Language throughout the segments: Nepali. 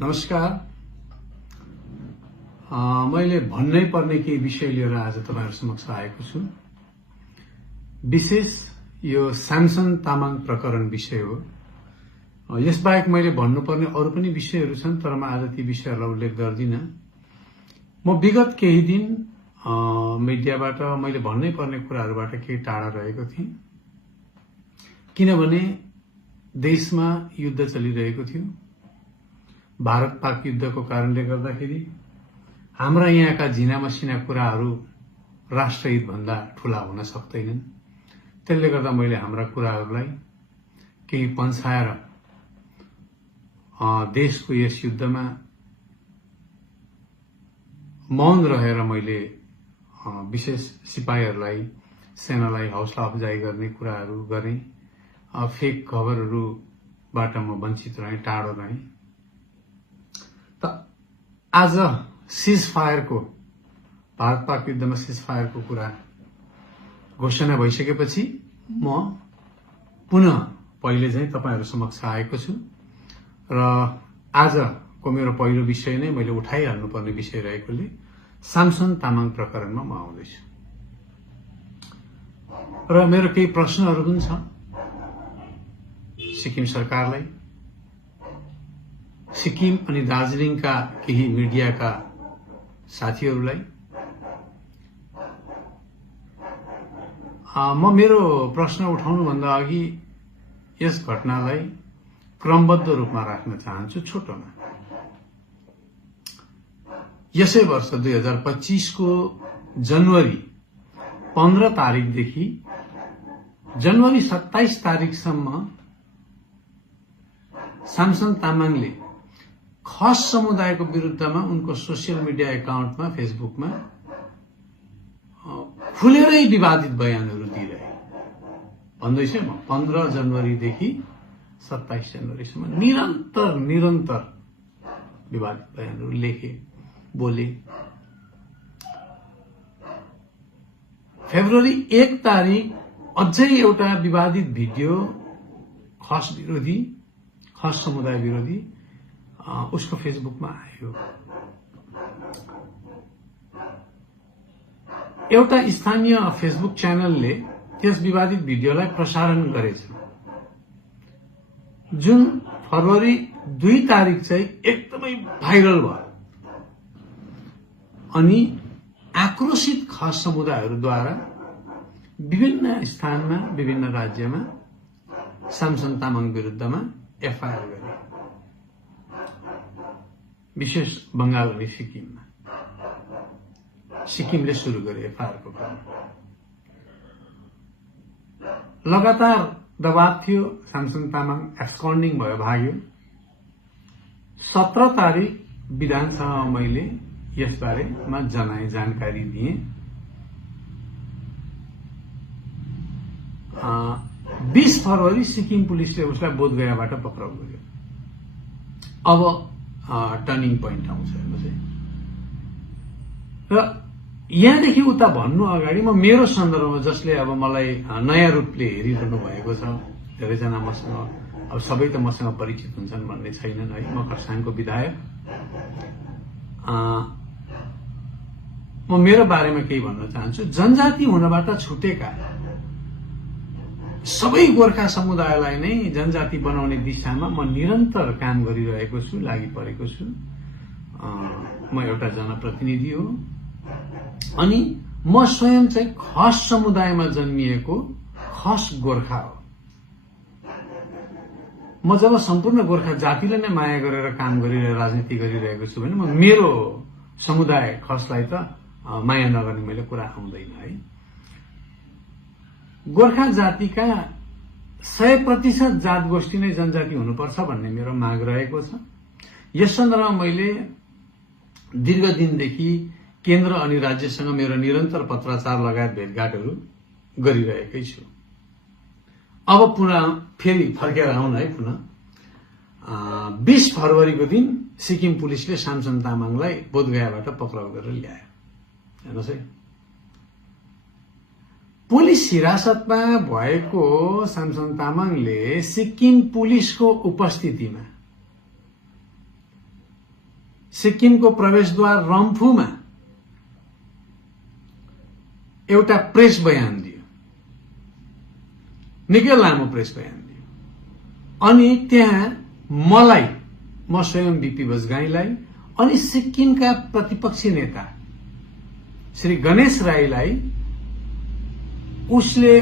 नमस्कार। मैले भन्नै पर्ने केही विषय लिएर आज तपाईहरु समक्ष आएको छु। विशेष यो स्यामसन तामाङ प्रकरण विषय हो। यसबाहेक मैले भन्नुपर्ने अरु पनि विषयहरू छन्, तर म आज ती विषयहरूलाई उल्लेख गर्दिन। म विगत केही दिन मिडियाबाट मैले भन्नै पर्ने कुराहरूबाट केही टाढा रहेको थिएँ, किनभने देशमा युद्ध चलिरहेको थियो। भारत पाक युद्धको कारणले गर्दाखेरि हाम्रा यहाँका झिना मसिना कुराहरू राष्ट्रहित भन्दा ठूला हुन सक्दैनन्। त्यसले गर्दा मैले हाम्रा कुराहरूलाई केही पन्छाएर देशको यस युद्धमा मौन रहेर मैले विशेष सिपाहीहरूलाई, सेनालाई हौसला अफजाई गर्ने कुराहरू गरे। फेक खबरहरूबाट म वञ्चित रहेँ, टाढो रहेँ। त आज सीज फायरको, भारत पाक युद्धमा सीज फायरको कुरा घोषणा भइसकेपछि म पुनः पहिले चाहिँ तपाईहरु समक्ष आएको छु र आजको मेरो पहिलो विषय नै मैले उठाइहाल्नुपर्ने विषय रहेकोले स्यामसन तामाङ प्रकरणमा म आउँदैछु र मेरो केही प्रश्नहरू पनि छ सिक्किम सरकारलाई, सिक्किम अनि दार्जिलिङका केही मिडियाका साथीहरूलाई। म मेरो प्रश्न उठाउनु भन्दा अघि यस घटनालाई क्रमबद्ध रूपमा राख्न चाहन्छु छोटोमा। यसै वर्ष 2025 को जनवरी 15 तारिखदेखि जनवरी 27 तारिखसम्म स्यामसन तामाङले खस समुदायको विरुद्धमा उनको सोशल मिडिया एकाउन्टमा, फेसबुकमा खुलेरै विवादित बयानहरू दिइरहे। भन्दैछु म 15 जनवरीदेखि 27 जनवरीसम्म निरन्तर विवादित बयानहरू लेखे, बोले। फेब्रुअरी 1 तारिख अझै एउटा विवादित भिडियो खस समुदाय विरोधी उसको फेसबुकमा आयो। एउटा स्थानीय फेसबुक च्यानलले त्यस विवादित भिडियोलाई प्रसारण गरेछ, जुन फरवरी 2 तारिख चाहिँ एकदमै भाइरल भयो अनि आक्रोशित खस समुदायहरूद्वारा विभिन्न स्थानमा, विभिन्न राज्यमा स्यामसन तामाङ विरुद्धमा एफआईआर गरे। विशेष बंगाल अनि सिक्किममा। सिक्किमले सुरु गरे एफआईआरको क्रम। लगातार दबाव थियो, स्यामसन तामाङ एब्सकन्डिङ भयो, भाग्यो। 17 तारिख विधानसभामा मैले यसबारेमा जानकारी दिएँ। 20 फरवरी सिक्किम पुलिसले उसलाई बोधगयाबाट पक्राउ गर्यो। अब टर्निङ पोइन्ट आउँछ हेर्नुस् है। र यहाँदेखि उता भन्नु अगाडि म मेरो सन्दर्भमा, जसले अब मलाई नयाँ रूपले हेरिरहनु भएको छ, धेरैजना मसँग, अब सबै त मसँग परिचित हुन्छन् भन्ने छैनन् है। म खरसाङको विधायक। म मेरो बारेमा केही भन्न चाहन्छु। जनजाति हुनबाट छुटेका सबै गोर्खा समुदायलाई नै जनजाति बनाउने दिशामा म निरन्तर काम गरिरहेको छु, लागि परेको छु। म एउटा जनप्रतिनिधि हो अनि म स्वयं चाहिँ खस समुदायमा जन्मिएको खस गोर्खा हो। म जब सम्पूर्ण गोर्खा जातिलाई नै माया गरेर काम गरिरहेको, राजनीति गरिरहेको छु भने म मेरो समुदाय खसलाई त माया नगर्ने मैले कुरा आउँदैन है। गोर्खा जातिका 100% जात गोष्ठी नै जनजाति हुनुपर्छ भन्ने मेरो माग रहेको छ। यस सन्दर्भमा मैले दीर्घ दिनदेखि केन्द्र अनि राज्यसँग मेरो निरन्तर पत्राचार लगायत भेटघाटहरू गरिरहेकै छु। अब पुनः फेरि फर्केर आउन है। पुनः 20 फरवरीको दिन सिक्किम पुलिसले स्यामसन तामाङलाई बोधगयाबाट पक्राउ गरेर ल्यायो। हेर्नुहोस् है, पुलिस हिरासतमा भएको स्यामसन तामाङले सिक्किम पुलिसको उपस्थितिमा सिक्किमको प्रवेशद्वार रम्फूमा एउटा प्रेस बयान दियो, निकै लामो प्रेस बयान दियो। अनि त्यहाँ मलाई, म स्वयं बीपी बजगाईलाई अनि सिक्किमका प्रतिपक्षी नेता श्री गणेश राईलाई उसले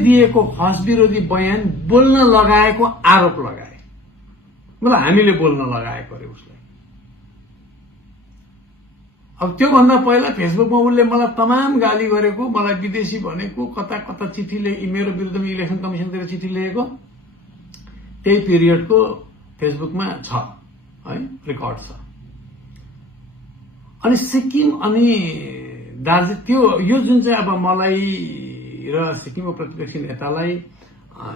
दिएको खस विरोधी बयान बोल्न लगाएको आरोप लगाए। मतलब हामीले बोल्न लगाएको अरे उसलाई। अब त्योभन्दा पहिला फेसबुकमा उसले मलाई तमाम गाली गरेको, मलाई विदेशी भनेको, कता कता चिठी मेरो विरुद्धमा इलेक्सन कमिसनतिर चिठी लेखेको त्यही पिरियडको फेसबुकमा छ है, रेकर्ड छ। अनि सिक्किम अनि दार्जिलिङ यो जुन चाहिँ अब मलाई र सिक्किमको प्रतिपक्षी नेतालाई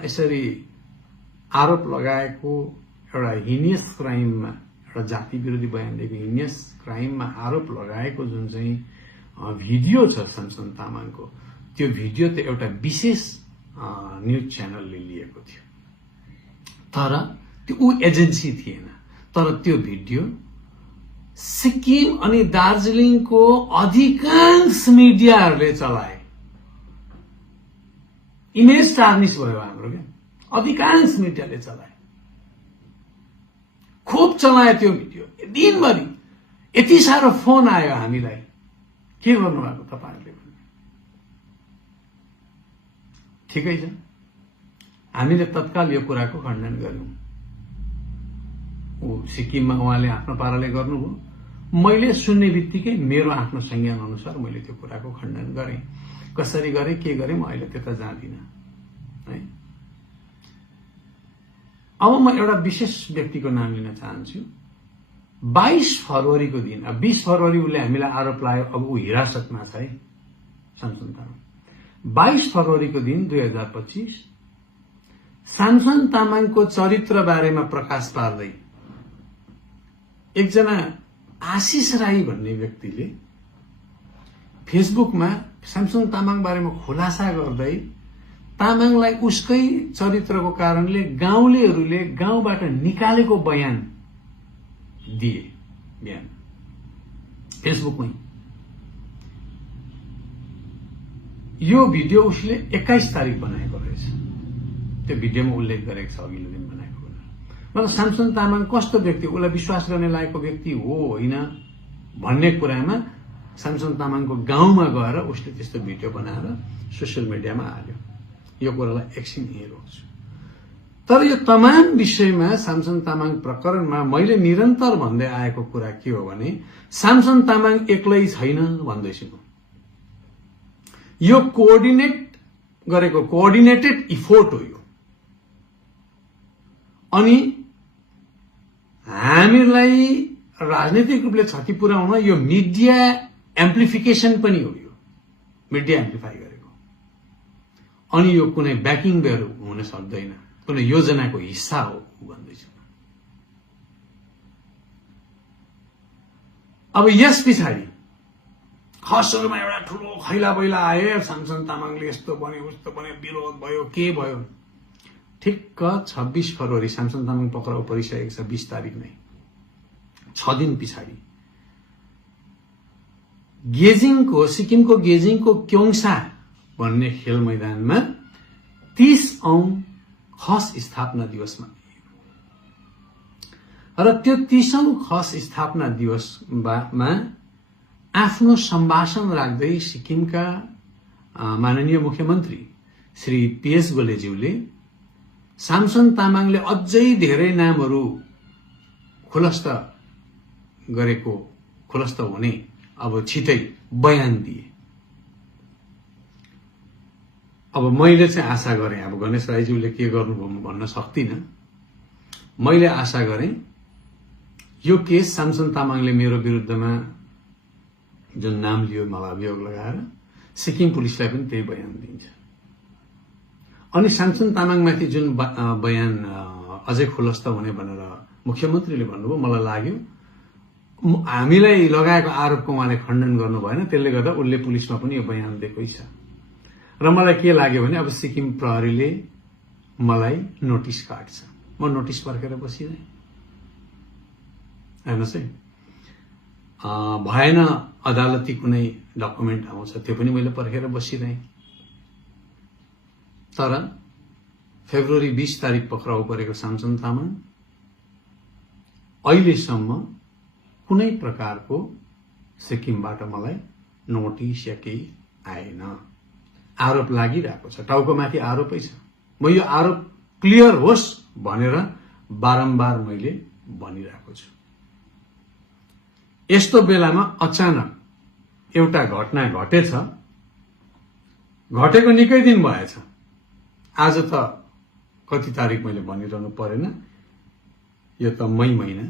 यसरी आरोप लगाएको एउटा हिनियस क्राइममा, एउटा जाति विरोधी बयान दिएको हिनियस क्राइममा आरोप लगाएको जुन चाहिँ भिडियो छ सामसन तामाङको, त्यो भिडियो त एउटा विशेष न्यूज च्यानलले लिएको थियो, तर त्यो ऊ एजेन्सी थिएन। तर त्यो भिडियो सिक्किम अनि दार्जिलिङको अधिकांश मिडियाहरूले चलाए। इमेज टार्निस भयो हाम्रो, क्या अधिकांश मिडियाले चलाए, खुब चलाए त्यो भिडियो दिनभरि। यति साह्रो फोन आयो हामीलाई, के गर्नुभएको तपाईहरुले भन्ने। ठिकै छ, हामीले तत्काल यो कुराको खण्डन गर्यौं। सिक्किममा उहाँले आफ्नो पाराले गर्नुभयो, मैले सुन्ने बित्तिकै मेरो आफ्नो संज्ञान अनुसार मैले त्यो कुराको खण्डन गरेँ। कसरी गरेँ, के गरेँ, म अहिले त्यता जाँदिन है। अब म एउटा विशेष व्यक्तिको नाम लिन चाहन्छु। 22 फरवरीको दिन, 20 फरवरी उसले हामीलाई आरोप लगायो, अब ऊ हिरासतमा छ है सामसन तामाङ। 22 फरवरीको दिन 2025 सामसन तामाङको चरित्र बारेमा प्रकाश पार्दै एकजना आशिष राई भन्ने व्यक्तिले फेसबुकमा सामसन तामाङ बारेमा खुलासा गर्दै तामाङलाई उसकै चरित्रको कारणले गाउँलेहरूले गाउँबाट निकालेको बयान दिए। बिहान फेसबुकमै यो भिडियो उसले 21 तारिक बनाएको रहेछ। त्यो भिडियोमा उल्लेख गरेको छ अघिल्लो दिन बनाएको कुरा। मतलब सामसन तामाङ कस्तो व्यक्ति, उसलाई विश्वास गर्ने लायकको व्यक्ति हो होइन भन्ने कुरामा सामसन तामाङको गाउँमा गएर उसले त्यस्तो भिडियो बनाएर सोसियल मिडियामा हाल्यो। यो कुरालाई एकछिन यहीँ रोक्छु। तर यो तमाम विषयमा सामसन तामाङ प्रकरणमा मैले निरन्तर भन्दै आएको कुरा के हो भने सामसन तामाङ एक्लै छैन भन्दैछु। यो कोअर्डिनेटेड इफोर्ट हो यो। अनि हामीलाई राजनीतिक रूपले क्षति पुर्याउन यो मिडिया एम्प्लिफिकेसन पनि हो। यो मिडिया एम्प्लिफाई गरेको, अनि यो कुनै ब्याकिङ बेयर हुन सक्दैन, कुनै योजनाको हिस्सा हो भन्दैछु। अब यस पछाडि खसहरूमा एउटा ठूलो खैला बैला आयो, सामसन तामाङले यस्तो भन्यो उस्तो भन्यो, विरोध भयो, के भयो। ठिक्क 26 फरवरी सामसन तामाङ पक्राउ परिसकेको छ, 20 तारिक नै, 6 दिन पछाडि सिक्किमको गेजिङको क्योङसा भन्ने खेल मैदानमा 30 औं खस स्थापना दिवसमा र त्यो 30 औं खस स्थापना दिवसमा आफ्नो सम्भाषण राख्दै सिक्किमका माननीय मुख्यमन्त्री श्री पीएस गोलेज्यूले सामसन तामाङले अझै धेरै नामहरू खुलस्त हुने अब छिटै बयान दिए। अब मैले चाहिँ आशा गरेँ, अब गणेश राईज्यूले के गर्नुभयो म भन्न सक्दिनँ, मैले आशा गरेँ यो केस सामसन तामाङले मेरो विरुद्धमा जुन नाम लियो मलाई अभियोग लगाएर सिक्किम पुलिसलाई पनि त्यही बयान दिन्छ। अनि सामसन तामाङमाथि जुन बयान अझै खुलस्त हुने भनेर मुख्यमन्त्रीले भन्नुभयो, मलाई लाग्यो हामीलाई लगाएको आरोपको उहाँले खण्डन गर्नु भएन, त्यसले गर्दा उसले पुलिसमा पनि यो बयान दिएकै छ। र मलाई के लाग्यो भने अब सिक्किम प्रहरीले मलाई नोटिस काट्छ, म नोटिस पर्खेर बसिरहेँ। हेर्नुहोस् है, भएन अदालती कुनै डकुमेन्ट आउँछ त्यो पनि मैले पर्खेर बसिरहेँ। तर फेब्रुअरी 20 तारिक पक्राउ परेको सामसन तामाङ अहिलेसम्म कुनै प्रकारको सिक्किमबाट मलाई नोटिस या केही आएन। आरोप लागिरहेको छ, टाउकोमाथि आरोपै छ। म यो आरोप क्लियर होस् भनेर बारम्बार मैले भनिरहेको छु। यस्तो बेलामा अचानक एउटा घटना घटेछ, घटेको निकै दिन भएछ। आज त कति तारिक मैले भनिरहनु परेन, यो त मई महिना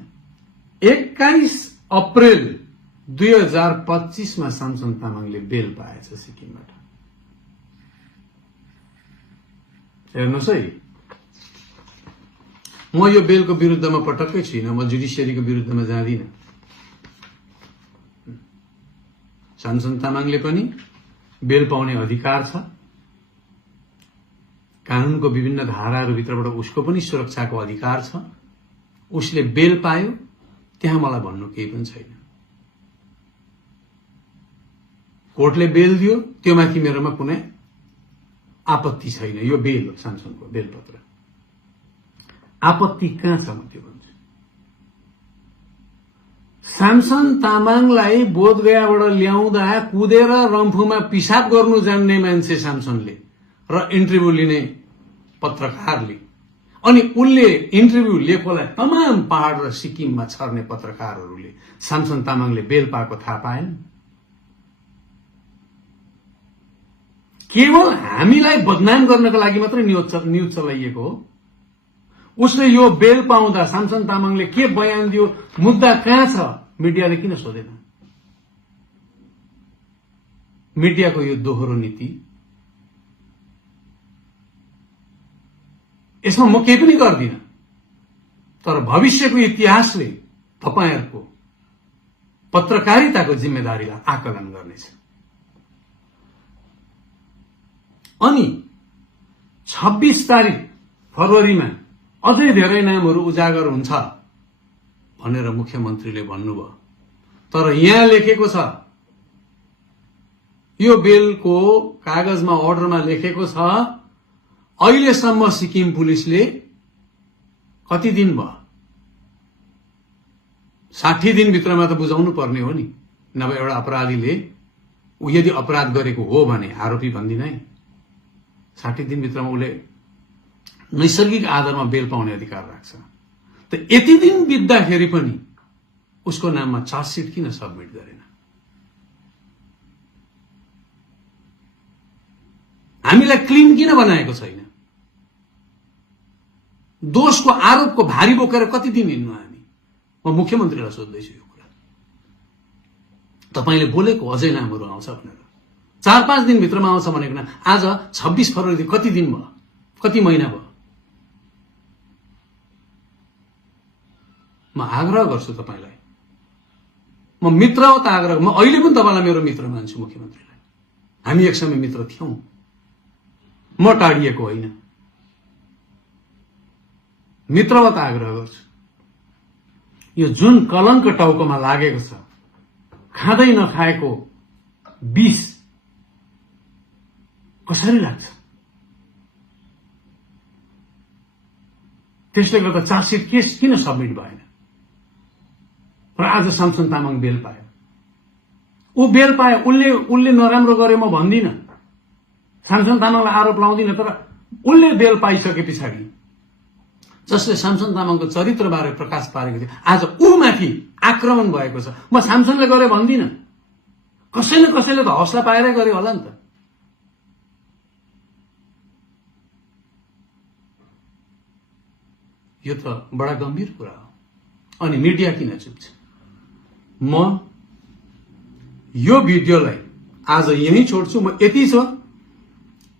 21 अप्रेल 2025 मा सामसन तामाङले बेल पाएछ सिक्किमबाट। हेर्नुहोस् है, म यो बेलको विरुद्धमा पटक्कै छुइनँ, म जुडिसियरीको विरुद्धमा जाँदिनँ। सामसन तामाङले पनि बेल पाउने अधिकार छ। कानूनको विभिन्न धाराहरूभित्रबाट उसको पनि सुरक्षाको अधिकार छ। उसले बेल पायो, त्यहाँ मलाई भन्नु केही पनि छैन। कोर्टले बेल दियो, त्योमाथि मेरोमा कुनै आपत्ति छैन। यो बेल हो, सामसनको बेलपत्र। आपत्ति कहाँ छ म त्यो भन्छु। सामसन तामाङलाई बोधगयाबाट ल्याउँदा कुदेर रम्फूमा पिसाब गर्नु जान्ने मान्छे सामसनले र इन्टरभ्यू लिने पत्रकारले, अनि उसले इन्टरभ्यू लिएकोलाई तमाम पहाड़ र सिक्किममा छर्ने पत्रकारहरूले सामसन तामाङले बेल पाएको थाहा पाएन। केवल हामीलाई बदनाम गर्नको लागि मात्रै न्यूज चलाइएको हो। उसले यो बेल पाउँदा सामसन तामाङले के बयान दियो, मुद्दा कहाँ छ, मिडियाले किन सोधेन? मिडियाको यो दोहोरो नीति, यसमा म केही पनि गर्दिन, तर भविष्यको इतिहासले तपाईहरुको पत्रकारिताको जिम्मेदारीलाई आकलन गर्नेछ। अनि 26 तारिक फरवरीमा अझै धेरै नामहरू उजागर हुन्छ भनेर मुख्यमन्त्रीले भन्नुभयो। तर यहाँ लेखेको छ, यो बेलको कागजमा अर्डरमा लेखेको छ, अहिलेसम्म सिक्किम पुलिसले कति दिन भयो, 60 दिनभित्रमा त बुझाउनु पर्ने हो नि। नभए एउटा अपराधीले यदि अपराध गरेको हो भने, आरोपी भन्दिन है, 60 दिनभित्रमा उसले नैसर्गिक आधारमा बेल पाउने अधिकार राख्छ। त यति दिन बित्दाखेरि पनि उसको नाममा चार्जसिट किन सबमिट गरेन? हामीलाई क्लिन किन बनाएको छैन? दोषको आरोपको भारी बोकेर कति दिन हिँड्नु हामी? म मुख्यमन्त्रीलाई सोध्दैछु यो कुरा। तपाईले बोलेको अझै नामहरू आउँछ भनेर, 4-5 दिनभित्रमा आउँछ भनेको न, आज 26 फरवरी कति दिन भयो, कति महिना भयो? म आग्रह गर्छु तपाईलाई, म मित्रवत आग्रह, म अहिले पनि तपाईलाई मेरो मित्र मान्छु मुख्यमन्त्रीलाई। हामी एक समय मित्र थियौं, म टाढिएको होइन। मित्रवत आग्रह गर्छु, यो जुन कलंक टाउकोमा लागेको छ, खाँदै नखाएको विष कसरी लाग्छ? त्यसले गर्दा चार्जसिट केस किन सबमिट भएन? र आज सामसन तामाङ बेल पायो। ऊ बेल पायो, उसले नराम्रो गर्यो म भन्दिन, सामसन तामाङलाई आरोप लाउँदिन, तर उसले बेल पाइसके पछाडि जसले सामसन तामाङको चरित्रबारे प्रकाश पारेको थियो, आज ऊ माथि आक्रमण भएको छ। म सामसनले गरे भन्दिन, कसैले कसैले त हौसला पाएरै गरे होला नि त। यो त बडा गम्भीर कुरा हो। अनि मिडिया किन चुप छ? म यो भिडियोलाई आज यही छोड्छु। म यति छ,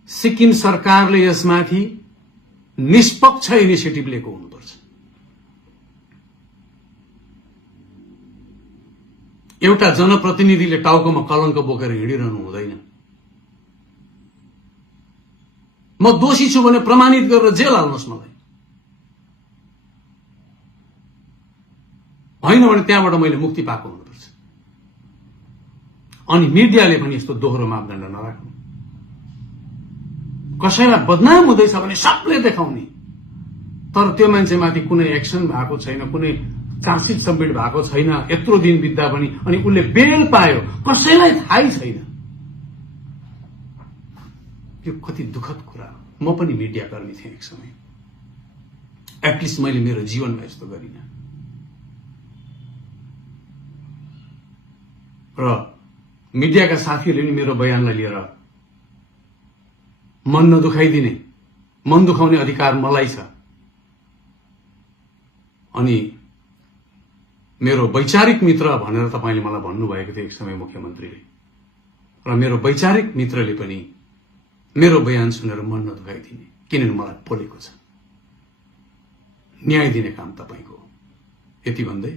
सिक्किम सरकारले यसमाथि निष्पक्ष इनिसिएटिभ लिएको हुनुपर्छ। एउटा जनप्रतिनिधिले टाउकोमा कलंक बोकेर हिँडिरहनु हुँदैन। म दोषी छु भने प्रमाणित गरेर जेल हाल्नुहोस् मलाई। होइन भने त्यहाँबाट मैले मुक्ति पाएको हुनुपर्छ। अनि मिडियाले पनि यस्तो दोहोरो मापदण्ड नराख्नु। कसैलाई बदनाम हुँदैछ भने सबले देखाउने, तर त्यो मान्छेमाथि कुनै एक्सन भएको छैन, कुनै चार्जसिट सबमिट भएको छैन, यत्रो दिन बित्दा पनि, अनि उसले बेल पायो, कसैलाई थाहै छैन। यो कति दुःखद कुरा हो। म पनि मिडिया कर्मी थिएँ एक समय, एटलिस्ट मैले मेरो जीवनमा यस्तो गरिनँ। र मिडियाका साथीहरूले पनि मेरो बयानलाई लिएर मन नदुखाइदिने, मन दुखाउने अधिकार मलाई छ। अनि मेरो वैचारिक मित्र भनेर तपाईले मलाई भन्नुभएको थियो एक समय मुख्यमन्त्रीले, र मेरो वैचारिक मित्रले पनि मेरो बयान सुनेर मन नदुखाइदिने, किनभने मलाई बोलेको छ। न्याय दिने काम तपाईको हो। यति भन्दै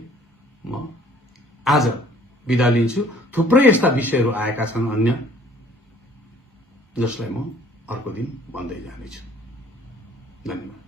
म आज बिदा लिन्छु। थुप्रै यस्ता विषयहरू आएका छन् अन्य, जसलाई म अर्को दिन भन्दै जानेछु। धन्यवाद।